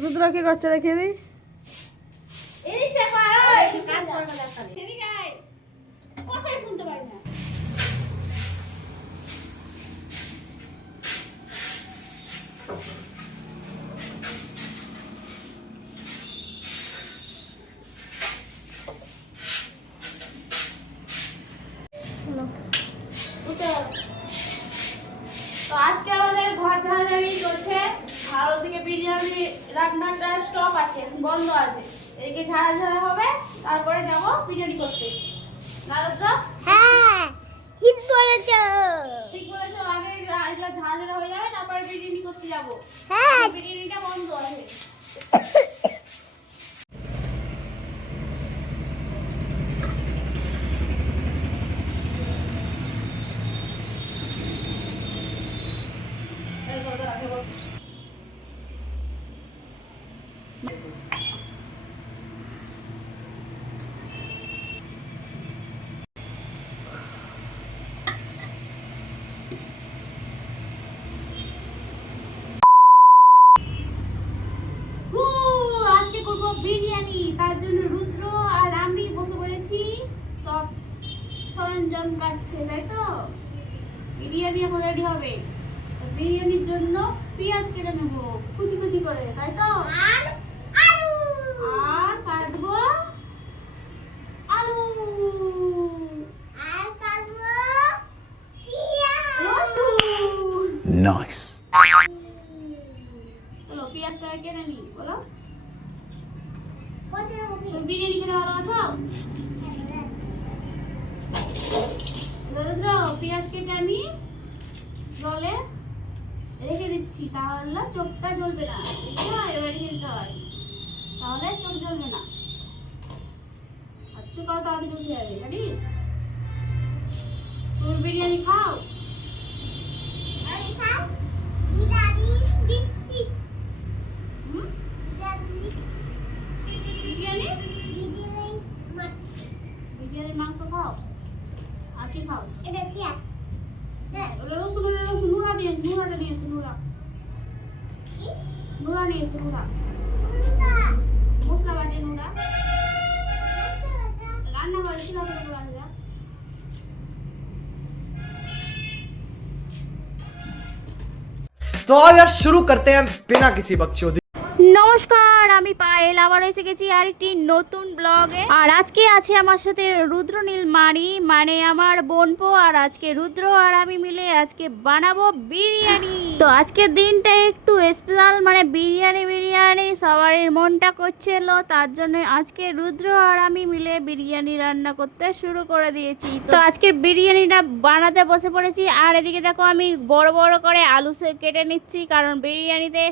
রুদ্র কি করছে দেখিয়ে দিই। শুনতে পারি না। তো আজকে আমাদের ঘর ঝাড়াঝাড়ি চলছে আর ওদিকে বিরিয়ানি রান্নাটা স্টপ আছে, বন্ধ আছে। এদিকে ঝাড়া হবে, তারপরে যাব বিরিয়ানি করতে। নারদা হ্যাঁ ঠিক বলেছো। ঠিক বলেছো, আগে এগুলো ঝাড়া হয়ে যাবে, তারপরে বিরিয়ানি করতে যাব। হ্যাঁ বিরিয়ানিটা বন্ধ আছে। আজকে করবো বিরিয়ানি, তার জন্য রুদ্র আর আমি বসে পড়েছি সব সরঞ্জাম কাটতে, তাই তো বিরিয়ানি এখন রেডি হবে। তো বিরিয়ানির জন্য পেঁয়াজ কেটে নেব কুচি কুচি করে, তাই তো আর আলু আর কাটবো আলু আর কাটবো পেঁয়াজ। রসুন। নাইস। বলো পেঁয়াজটা কেটে নি, বলো। কোথায় মুখে তুমি বিরিয়ানি খেতে ভালোবাসো? রুদ্র পেঁয়াজ কেটে আমি জলে রেখে দিচ্ছি, তাহলে চোখটা জ্বলবে না। বুঝছো? এবার রেখে দিতে হয়, তাহলে চোখ জ্বলবে না। আচ্ছা কত তাড়াতাড়ি উঠে যাবে, জানিস? তুমি বিরিয়ানি খাও? আমি খাও বিরিয়ানি বিক্রি হুম? বিরিয়ানি বিরিয়ানি মাছ বিরিয়ানির মাংস খাও? আর কি খাও? এটা পেঁয়াজ হ্যাঁ রসুন রসুন নুরা দিয়ে নুরাটা নিয়ে এসো, নুরা নুরা নিয়ে এসো, নুরা মশলা বাটে নুরা রান্না করে ছিল নুরা। तो आओ यार शुरू करते हैं बिना किसी बकचोदी। নমস্কার, আমি পায়েল আবার এসে গেছি আরেকটি নতুন ব্লগে। আর আজকে আছে আমার সাথে রুদ্রনীল মারি, মানে আমার বোনপো। আর আজকে রুদ্র আর আমি মিলে আজকে বানাবো বিরিয়ানি। তো আজকের দিনটা একটু স্পেশাল, মানে বিরিয়ানি বিরিয়ানি সবার মনটা করছিল, তার জন্য আজকে রুদ্র আর আমি মিলে বিরিয়ানি রান্না করতে শুরু করে দিয়েছি। তো আজকের বিরিয়ানিটা বানাতে বসে পড়েছি। আর এদিকে দেখো আমি বড় বড় করে আলু কেটে নিচ্ছি, কারণ বিরিয়ানিতে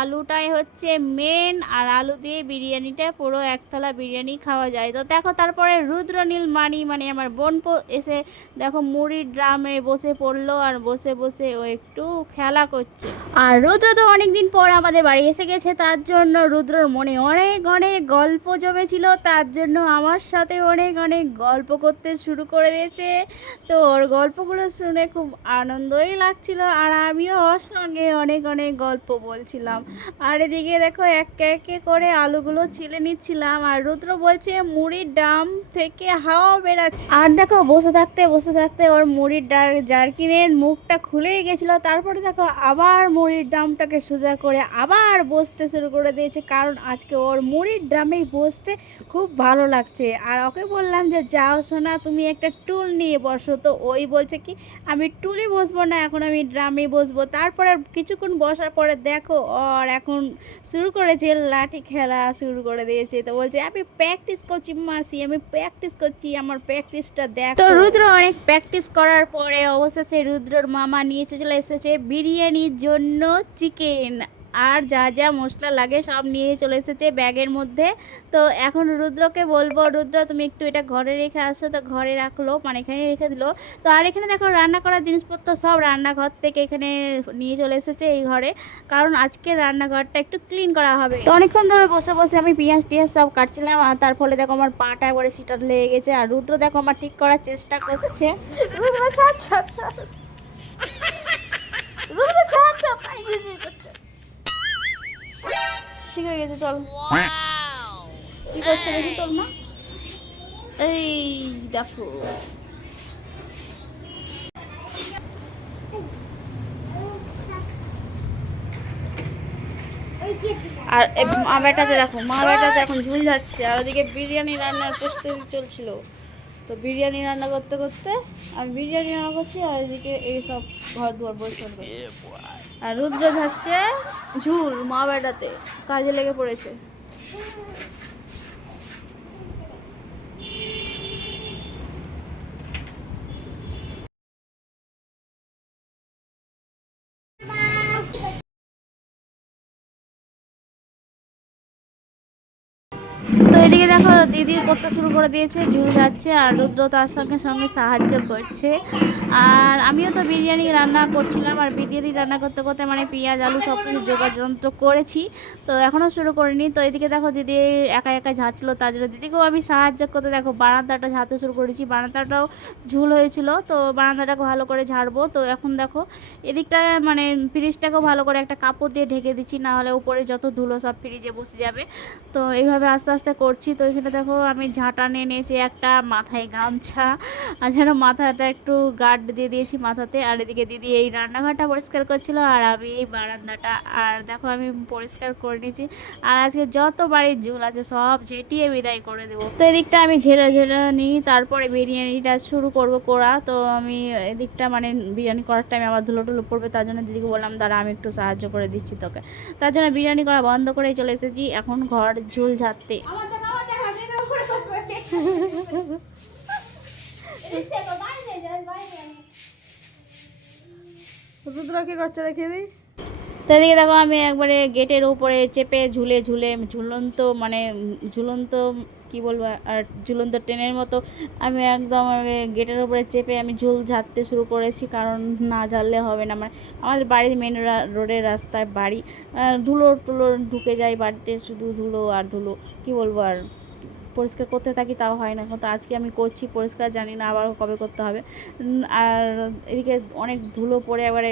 আলুটাই হচ্ছে মেন। আর আলু দিয়ে বিরিয়ানিটা পুরো একতলা বিরিয়ানি খাওয়া যায়। তো দেখো তারপরে রুদ্রনীল মানি, মানে আমার বোন এসে দেখো মুড়ির ড্রামে বসে পড়লো, আর বসে বসে ও একটু খেলা করছে। আর রুদ্র তো অনেকদিন পর আমাদের বাড়ি এসে গেছে, তার জন্য রুদ্রর মনে অনেক অনেক গল্প জমেছিল, তার জন্য আমার সাথে অনেক অনেক গল্প করতে শুরু করে দিয়েছে। তো ওর গল্পগুলো শুনে খুব আনন্দই লাগছিল, আর আমিও ওর সঙ্গে অনেক অনেক গল্প বলছিলাম। আর এদিকে দেখো একে একে করে আলুগুলো ছিলে নিচ্ছিলাম, আর রুদ্র বলছে মুড়ির ডাম থেকে হাওয়া বেরাচ্ছে। আর দেখো বসে থাকতে ওর মুড়ির জার্কিনের মুখটা খুলেই গেছিল। তারপরে দেখো আবার মুড়ির ডামটাকে সোজা করে আবার বসতে শুরু করে দিয়েছে, কারণ আজকে ওর মুড়ির ড্রামেই বসতে খুব ভালো লাগছে। আর ওকে বললাম যে যাও সোনা তুমি একটা টুল নিয়ে বসো, তো ওই বলছে কি আমি টুলে বসবো না, এখন আমি ড্রামে বসবো। তারপরে কিছুক্ষণ বসার পরে দেখো ওর এখন শুরু করেছে লাঠি খেলা শুরু করে দিয়েছে। তো বলছে আমি প্র্যাকটিস করছি মাসি, আমি প্র্যাকটিস করছি, আমার প্র্যাকটিসটা দেখো। তো রুদ্র অনেক প্র্যাকটিস করার পরে অবশেষে রুদ্রর মামা নিয়ে চলে এসেছে বিরিয়ানির জন্য চিকেন। আর যা যা মশলা লাগে সব নিয়ে চলে এসেছে ব্যাগের মধ্যে। তো এখন রুদ্রকে বলবো, রুদ্র তুমি একটু এটা ঘরে রেখে আসো। তো ঘরে রাখলো, মানে এখানে রেখে দিল। তো আর এখানে দেখো রান্না করার জিনিসপত্র সব রান্নাঘর থেকে এখানে নিয়ে চলে এসেছে এই ঘরে, কারণ আজকে রান্নাঘরটা একটু ক্লিন করা হবে। তো অনেকক্ষণ ধরে বসে বসে আমি পেঁয়াজ টিয়াজ সব কাটছিলাম, আর তার ফলে দেখো আমার পাটা একবারে সিটার লেগে গেছে। আর রুদ্র দেখো আমার ঠিক করার চেষ্টা করছে। রুদ্র ছাড় ছাড় ছাড়, রুদ্র ছাড় ছাড়, পায়ে ঝিরঝির করছে। ঠিক হয়ে গেছে, চল। কি করছে দেখি তোর মা? এই দেখো, আর মা বেটাতে দেখো, মা বেটাতে এখন ঝুল যাচ্ছে, আর ওদিকে বিরিয়ানি রান্নার প্রস্তুতি চলছিল। তো বিরিয়ানি রান্না করতে করতে আমি বিরিয়ানি রান্না করছি, আর এদিকে এই সব ঘর দুয়ার পরিষ্কার করছি। আর রুদ্র যাচ্ছে ঝুল, মা বেটাতে কাজে লেগে পড়েছে। তো এদিকে দেখো দিদি করতে শুরু করে দিয়েছে, ঝুল যাচ্ছে, আর রুদ্র তার সঙ্গে সঙ্গে সাহায্য করছে। আর আমিও তো বিরিয়ানি রান্না করছিলাম, আর বিরিয়ানি রান্না করতে করতে মানে পেঁয়াজ আলু সব কিছু জোগাড় যন্ত্র করেছি, তো এখনও শুরু করিনি। তো এদিকে দেখো দিদি একা একা ঝাঁচ্ছিলো, তার জন্য দিদিকেও আমি সাহায্য করতে দেখো বারান্দাটা ঝাঁতে শুরু করেছি। বারান্দাটাও ঝুল হয়েছিল, তো বারান্দাটাকে ভালো করে ঝাড়বো। তো এখন দেখো এদিকটা মানে ফ্রিজটাকেও ভালো করে একটা কাপড় দিয়ে ঢেকে দিচ্ছি, না হলে উপরে যত ধুলো সব ফ্রিজে বসে যাবে। তো এইভাবে আস্তে আস্তে করছি। তো এখানে দেখো আমি ঝাঁটা নিয়ে নিয়েছি একটা, মাথায় গামছা, আর যেন মাথাটা একটু গার্ড দিয়ে দিয়েছি মাথাতে। আর এদিকে দিদি এই রান্নাঘরটা পরিষ্কার করছিল, আর আমি এই বারান্দাটা। আর দেখো আমি পরিষ্কার করে নিয়েছি, আর আজকে যত বাড়ির ঝুল আছে সব ঝেঁটিয়ে বিদায় করে দেবো। তো এদিকটা আমি ঝেড়ে ঝেড়ে নিই, তারপরে বিরিয়ানিটা শুরু করবো করা। তো আমি এদিকটা মানে বিরিয়ানি করার টাইমে আবার ধুলো টুলো পড়বে, তার জন্য দিদিকে বললাম দাঁড়া আমি একটু সাহায্য করে দিচ্ছি তোকে। তার জন্য বিরিয়ানি করা বন্ধ করেই চলে এসেছি এখন ঘর ঝুল ঝাড়তে। রুদ্র কি করছে দেখিয়ে দিই। তো এদিকে দেখো আমি একবারে গেটের উপরে চেপে ঝুলে ঝুলে ঝুলন্ত মানে ঝুলন্ত কি বলবো, আর ঝুলন্ত ট্রেনের মতো আমি একদম গেটের উপরে চেপে আমি ঝুল ঝাড়তে শুরু করেছি, কারণ না ঝাড়লে হবে না। মানে আমাদের বাড়ির মেন রোডের রাস্তায় বাড়ি, ধুলো টুলো ঢুকে যায় বাড়িতে, শুধু ধুলো আর ধুলো, কি বলবো। আর পরিষ্কার করতে থাকি তাও হয় না, কিন্তু আজকে আমি করছি পরিষ্কার, জানি না আবার কবে করতে হবে। আর এদিকে অনেক ধুলো পড়ে একবারে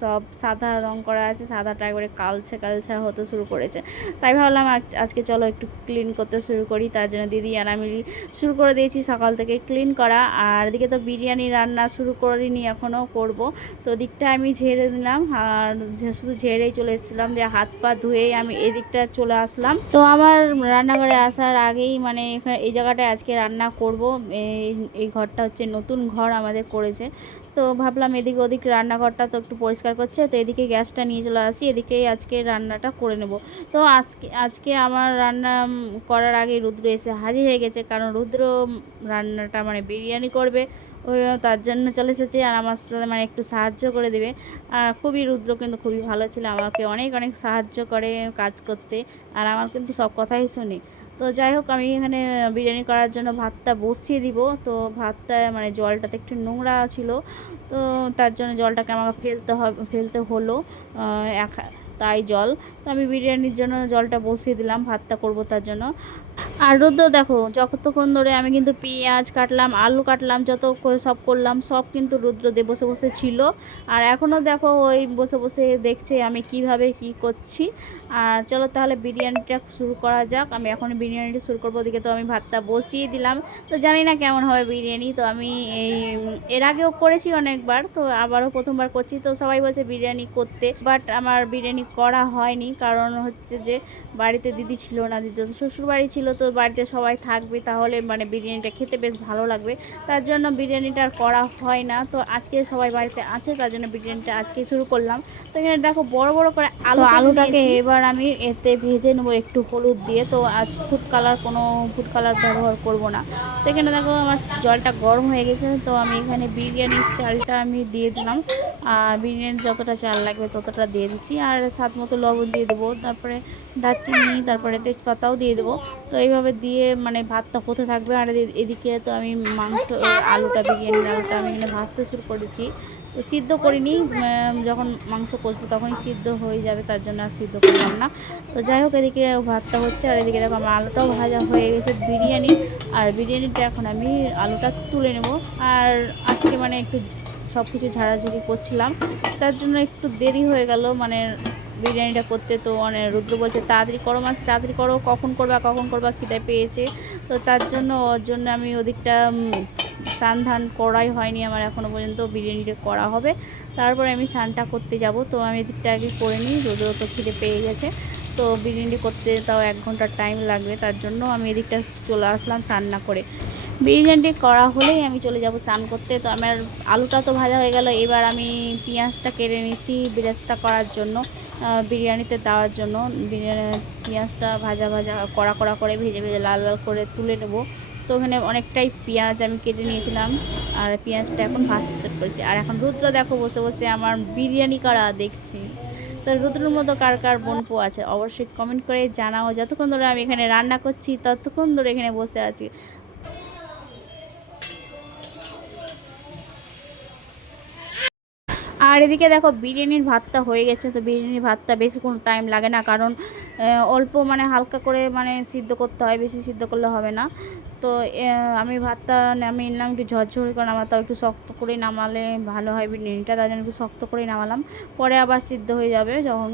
সব সাদা রং করা আছে, সাদাটা একবারে কালচে কালচে হতে শুরু করেছে। তাই ভাবলাম আজকে চলো একটু ক্লিন করতে শুরু করি। তার জন্য দিদি আর আমি শুরু করে দিয়েছি সকাল থেকে ক্লিন করা। আর এদিকে তো বিরিয়ানি রান্না শুরু করিনি, এখনও করব। তো দিকটা আমি ঝেড়ে দিলাম, আর শুধু ঝেড়েই চলে এসেছিলাম, দিয়ে হাত পা ধুয়েই আমি এদিকটা চলে আসলাম। তো আমার রান্নাঘরে আসার আগেই মানে এখানে এই জায়গাটায় আজকে রান্না করব। এই ঘরটা হচ্ছে নতুন ঘর আমাদের করেছে, তো ভাবলাম এদিক ওদিক রান্নাঘরটা তো একটু পরিষ্কার করছে, তো এদিকে গ্যাসটা নিয়ে চলে আসি, এদিকেই আজকে রান্নাটা করে নেব। তো আজকে আমার রান্না করার আগে রুদ্র এসে হাজির হয়ে গেছে, কারণ রুদ্র রান্নাটা মানে বিরিয়ানি করবে, ওই তার জন্য চলে এসেছে, আর আমার সাথে মানে একটু সাহায্য করে দেবে। আর খুবই রুদ্র কিন্তু খুবই ভালো ছিল, আমাকে অনেক অনেক সাহায্য করে কাজ করতে, আর আমার কিন্তু সব কথাই শুনে। তো যাই হোক আমি এখানে বিরিয়ানি করার জন্য ভাতটা বসিয়ে দিব। তো ভাতটা মানে জলটাতে একটু নোংরা ছিল, তো তার জন্য জলটাকে আমাকে ফেলতে হলো তাই জল। তো আমি বিরিয়ানির জন্য জলটা বসিয়ে দিলাম, ভাতটা করব তার জন্য। আর রুদ্র দেখো যতক্ষণ ধরে আমি কিন্তু পেঁয়াজ কাটলাম, আলু কাটলাম, যত সব করলাম সব কিন্তু রুদ্র বসে বসে ছিল। আর এখনও দেখো ওই বসে বসে দেখছে আমি কিভাবে কি করছি। আর চলো তাহলে বিরিয়ানিটা শুরু করা যাক। আমি এখন বিরিয়ানিটা শুরু করবো, ওদিকে তো আমি ভাতটা বসিয়ে দিলাম। তো জানি না কেমন হবে বিরিয়ানি, তো আমি এর আগেও করেছি অনেকবার, তো আবারও প্রথমবার করছি। তো সবাই বলছে বিরিয়ানি করতে, বাট আমার বিরিয়ানি করা হয়নি, কারণ হচ্ছে যে বাড়িতে দিদি ছিল না, দিদি তো শ্বশুরবাড়ি ছিল, তো বাড়িতে সবাই থাকবে, তাহলে মানে বিরিয়ানিটা খেতে বেশ ভালো লাগবে, তার জন্য বিরিয়ানিটা আর করা হয় না। তো আজকে সবাই বাড়িতে আছে, তার জন্য বিরিয়ানিটা আজকে শুরু করলাম। তো এখানে দেখো বড় বড় করে আলুটাকে এবার আমি এতে ভেজে নেবো একটু হলুদ দিয়ে। তো আজ কোনো ফুড কালার ব্যবহার করব না। তো এখানে দেখো আমার জলটা গরম হয়ে গেছে, তো আমি এখানে বিরিয়ানির চালটা আমি দিয়ে দিলাম। আর বিরিয়ানি যতটা চাল লাগবে ততটা দিয়ে দিচ্ছি, আর স্বাদ মতো লবণ দিয়ে দেবো, তারপরে দারচিনি, তারপরে তেজপাতাও দিয়ে দেবো। তো এইভাবে দিয়ে মানে ভাতটা হতে থাকবে। আর এদিকে তো আমি আলুটা, বিরিয়ানির আলুটা আমি এখানে ভাজতে শুরু করেছি। তো সিদ্ধ করিনি, যখন মাংস কষবো তখনই সিদ্ধ হয়ে যাবে, তার জন্য আর সিদ্ধ করলাম না। তো যাই হোক, এদিকে ভাতটা হচ্ছে, আর এদিকে দেখো আমার আলুটাও ভাজা হয়ে গেছে আর বিরিয়ানিটা এখন আমি আলুটা তুলে নেব। আর আজকে মানে একটু সব কিছু ঝাড়াঝুড়ি করছিলাম, তার জন্য একটু দেরি হয়ে গেল মানে বিরিয়ানিটা করতে। তো মানে রুদ্র বলছে তাড়াতাড়ি করো মাছ, তাড়াতাড়ি করো, কখন করবা খিদে পেয়েছে। তো তার জন্য ওর জন্য আমি ওদিকটা স্নান ধান করাই হয়নি আমার এখনও পর্যন্ত, বিরিয়ানিটা করা হবে তারপরে আমি স্নানটা করতে যাব। তো আমি এদিকটা আগে করে নিই, রুদ্র তো খিদে পেয়ে গেছে। তো বিরিয়ানি করতে তাও 1 ঘন্টা টাইম লাগবে, তার জন্য আমি এদিকটা চলে আসলাম স্নান না করে। বিরিয়ানিটি করা হলেই আমি চলে যাব স্নান করতে। তো আমার আলুটা তো ভাজা হয়ে গেল, এবার আমি পেঁয়াজটা কেটে নিচ্ছি বেরেস্তা করার জন্য, বিরিয়ানিতে দেওয়ার জন্য। পেঁয়াজটা ভাজা কড়া করে ভেজে লাল লাল করে তুলে নেব। তো ওখানে অনেকটাই পেঁয়াজ আমি কেটে নিয়েছিলাম, আর পেঁয়াজটা এখন ভাজতে সেট করেছি। আর এখন রুদ্র দেখো বসে বসে আমার বিরিয়ানি করা দেখছি। তো রুদ্রের মতো কার কার বোনপো আছে অবশ্যই কমেন্ট করে জানাও। যতক্ষণ ধরে আমি এখানে রান্না করছি ততক্ষণ ধরে এখানে বসে আছি। আর এদিকে দেখো বিরিয়ানির ভাতটা হয়ে গেছে। তো বিরিয়ানির ভাতটা বেশি কোনো টাইম লাগে না, কারণ অল্প মানে হালকা করে মানে সিদ্ধ করতে হয়, বেশি সিদ্ধ করলে হবে না। তো আমি ভাতটা নামিয়ে নিলাম একটু ঝরঝরে করে, নামাতাম একটু শক্ত করে নামালে ভালো হয় বিরিয়ানিটা, তার জন্য একটু শক্ত করেই নামালাম। পরে আবার সিদ্ধ হয়ে যাবে যখন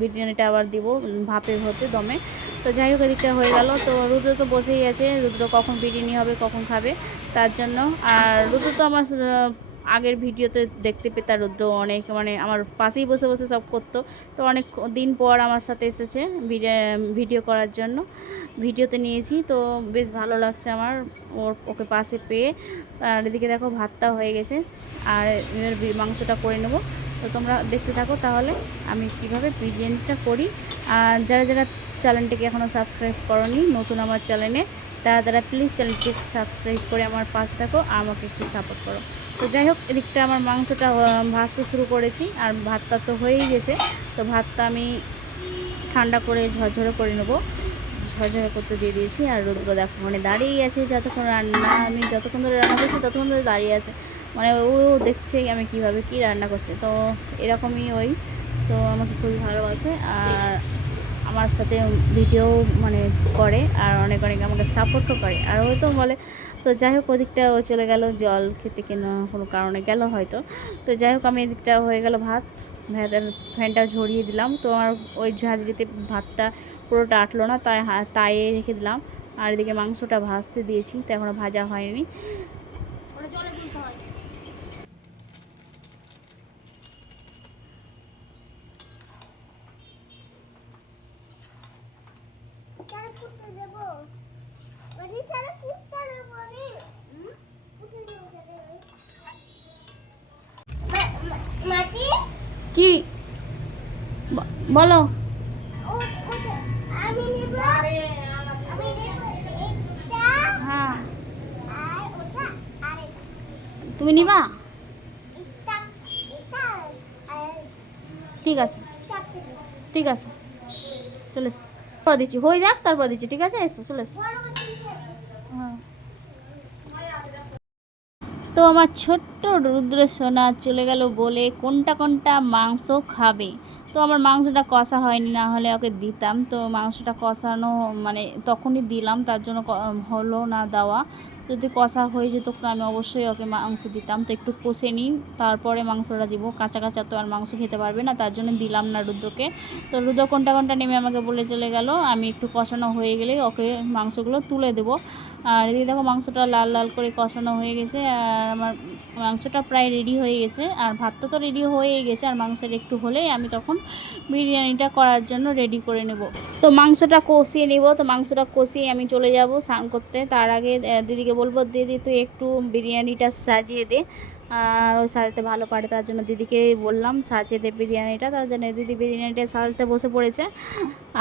বিরিয়ানিটা আবার দিব ভাপে হতে দমে। তো যাই হোক, এদিকটা হয়ে গেল। তো রুদ্র তো বসেই আছে, রুদ্র কখন বিরিয়ানি হবে কখন খাবে তার জন্য। আর রুদ্র তো আমার আগের ভিডিওতে দেখতে পেতাম, রুদ্র অনেক মানে আমার পাশেই বসে বসে সব করতো। তো অনেক দিন পর আমার সাথে এসেছে ভিডিও করার জন্য, ভিডিওতে নিয়েছি। তো বেশ ভালো লাগছে আমার ওকে পাশে পেয়ে। আর এদিকে দেখো ভাতটা হয়ে গেছে, আর মাংসটা করে নেব। তো তোমরা দেখতে থাকো তাহলে আমি কিভাবে বিরিয়ানিটা করি। আর যারা যারা চ্যানেলটাকে এখনও সাবস্ক্রাইব করোনি নতুন আমার চ্যানেলে, তারা প্লিজ চ্যানেলটি সাবস্ক্রাইব করে আমার পাশে থাকো, আমাকে একটু সাপোর্ট করো। তো যাই হোক, এদিকটা আমার মাংসটা ভাজতে শুরু করেছি, আর ভাতটা তো হয়েই গেছে। তো ভাতটা আমি ঠান্ডা করে ঝরঝরে করে নেবো, ঝরঝরে করতে দিয়ে দিয়েছি। আর রুদ্র দেখো মানে দাঁড়িয়েই আছে, আমি যতক্ষণ ধরে রান্না করছি ততক্ষণ ধরে দাঁড়িয়ে আছে, মানে ও দেখছে আমি কীভাবে কী রান্না করছে। তো এরকমই ওই তো আমাকে খুবই ভালোবাসে, আর আমার সাথে ভিডিও মানে করে, আর অনেক আমাকে সাপোর্টও করে, আর ও তো বলে। তো যাই হোক, ওদিকটা ও চলে গেল জল খেতে, কোনো কারণে গেল হয়তো। তো যাই হোক, আমি এদিকটা হয়ে গেল ফ্যানটা ঝরিয়ে দিলাম। তো আমার ওই ঝাঁঝরিতে ভাতটা পুরোটা আটলো না, তাই রেখে দিলাম। আর এদিকে মাংসটা ভাজতে দিয়েছি, তো এখনও ভাজা হয়নি। তারা কুত্তে দেবো বলি, তারা কুত্তে দেবো রে কুত্তে দেবো মাটি কি বলো? আমি নেব, আমি নেব এটা, হ্যাঁ, আর ওটা, আর এটা, তুমি নিবা? এটা এটা আর ঠিক আছে, চাপতে দেবো। ঠিক আছে, চলে এসো, পরে দিচ্ছি, হয়ে যাক তারপর দিচ্ছি, ঠিক আছে, এসো চলে এসো। বড় করে দিতে হ্যাঁ। তো আমার ছোট্ট রুদ্র সোনা চলে গেল বলে কোনটা মাংস খাবে। তো আমার মাংসটা কষা হয়নি, না হলে ওকে দিতাম। তো মাংসটা কষানো মানে তখনই দিলাম, তার জন্য হলো না দেওয়া। যদি কষা হয়ে যেত তো আমি অবশ্যই ওকে মাংস দিতাম। তো একটু কষে নিই তারপরে মাংসটা দিব, কাঁচা কাঁচা তো আর মাংস খেতে পারবে না, তার জন্য দিলাম না রুদ্রকে। তো রুদ্র কোনটা নেমে আমাকে বলে চলে গেল, আমি একটু কষানো হয়ে গেলে ওকে মাংসগুলো তুলে দেবো। আর এদিকে দেখো মাংসটা লাল লাল করে কষানো হয়ে গেছে, আর আমার মাংসটা প্রায় রেডি হয়ে গেছে, আর ভাতটা তো রেডি হয়ে গেছে। আর মাংসের একটু হলেই আমি তখন বিরিয়ানিটা করার জন্য রেডি করে নেব। তো মাংসটা কষিয়ে নেব। তো মাংসটা কষিয়ে আমি চলে যাব স্নান করতে। তার আগে দিদিকে বলবো, দিদি তুই একটু বিরিয়ানিটা সাজিয়ে দে, আর ওই সাজাতে ভালো পারে, তার জন্য দিদিকে বললাম সাজিয়ে দে বিরিয়ানিটা। তার জন্য দিদি বিরিয়ানিটা সাজাতে বসে পড়েছে।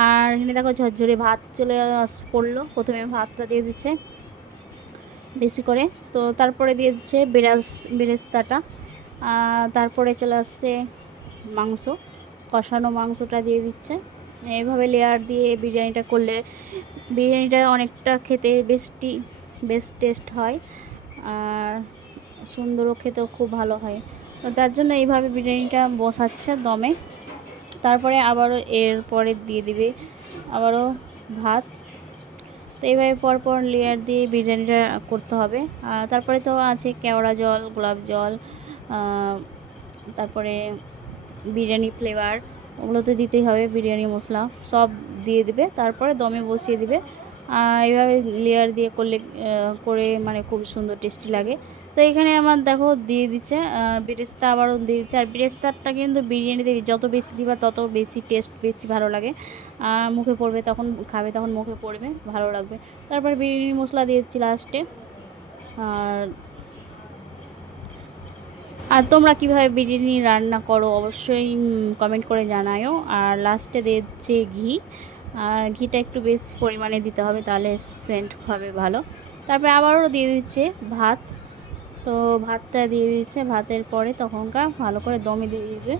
আর এখানে দেখো ঝরঝরে ভাত চলে পড়লো, প্রথমে ভাতটা দিয়ে দিচ্ছে বেশি করে, তো তারপরে দিয়ে দিচ্ছে বেরেস্তাটা। তারপরে চলে আসছে মাংস, কষানো মাংসটা দিয়ে দিচ্ছে। এইভাবে লেয়ার দিয়ে বিরিয়ানিটা করলে বিরিয়ানিটা অনেকটা খেতে বেশ টেস্ট হয়, আর সুন্দরও খেতেও খুব ভালো হয়। তো তার জন্য এইভাবে বিরিয়ানিটা বসাচ্ছে দমে। তারপরে আবারও এরপরে দিয়ে দিবে আবারও ভাত। তো এইভাবে পরপর লেয়ার দিয়ে বিরিয়ানিটা করতে হবে। তারপরে তো আছে কেওড়া জল, গোলাপ জল, তারপরে বিরিয়ানি ফ্লেভার, ওগুলো তো দিতেই হবে। বিরিয়ানি মশলা সব দিয়ে দিবে, তারপরে দমে বসিয়ে দিবে। এইভাবে লেয়ার দিয়ে করে মানে খুব সুন্দর টেস্টি লাগে। তো এখানে আমার দেখো দিয়ে দিচ্ছে বেরেস্তা, আবারও দিয়ে দিচ্ছে। আর বেরেস্তাটা কিন্তু বিরিয়ানিতে যত বেশি দিবা তত বেশি টেস্ট বেশি ভালো লাগে, মুখে পড়বে, তখন খাবে তখন মুখে পড়বে, ভালো লাগবে। তারপরে বিরিয়ানি মশলা দিয়ে দিচ্ছি লাস্টে। আর তোমরা কীভাবে বিরিয়ানি রান্না করো অবশ্যই কমেন্ট করে জানাও। আর লাস্টে দিচ্ছে ঘি, আর ঘিটা একটু বেশি পরিমাণে দিতে হবে, তাহলে সেন্ট হবে ভালো। তারপরে আবারও দিয়ে দিচ্ছে ভাত। তো ভাতটা দিয়ে দিচ্ছে, ভাতের পরে তখনকার ভালো করে দমে দিয়ে দিবে।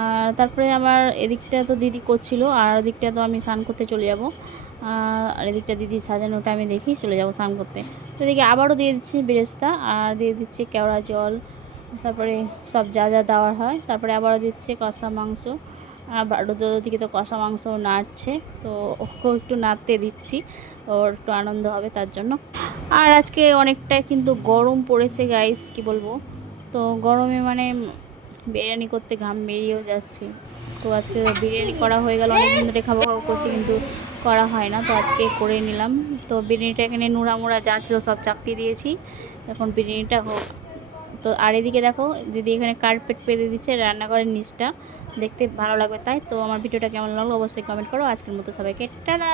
আর তারপরে আমার এদিকটা তো দিদি করছিল, আর ওদিকটা তো আমি স্নান করতে চলে যাব। আর এদিকটা দিদি সাজানোটা আমি দেখি চলে যাব স্নান করতে। তো এদিকে আবারও দিয়ে দিচ্ছি বেরেস্তা, আর দিয়ে দিচ্ছি কেওড়া জল, তারপরে সব যা যা দেওয়ার হয়। তারপরে আবারও দিচ্ছে কষা মাংস। আর ওদিকে তো কষা মাংস নাড়ছে, তো ওকেও একটু নাড়তে দিচ্ছি, ওর একটু আনন্দ হবে তার জন্য। আর আজকে অনেকটাই কিন্তু গরম পড়েছে গাইস, কি বলবো। তো গরমে মানে বিরিয়ানি করতে ঘাম বেরিয়েও যাচ্ছে। তো আজকে বিরিয়ানি করা হয়ে গেল, অনেকদিন ধরে খাবো করছি কিন্তু করা হয় না, তো আজকে করে নিলাম। তো বিরিয়ানিটা এখানে নুড়া মুড়া যা ছিল সব চাপিয়ে দিয়েছি, এখন বিরিয়ানিটা হোক। তো আর এদিকে দেখো দিদি এখানে কার্পেট পেতে দিচ্ছে রান্নাঘরের নিচটা, দেখতে ভালো লাগবে তাই। তো আমার ভিডিওটা কেমন লাগলো অবশ্যই কমেন্ট করো। আজকের মতো সবাইকে টাটা।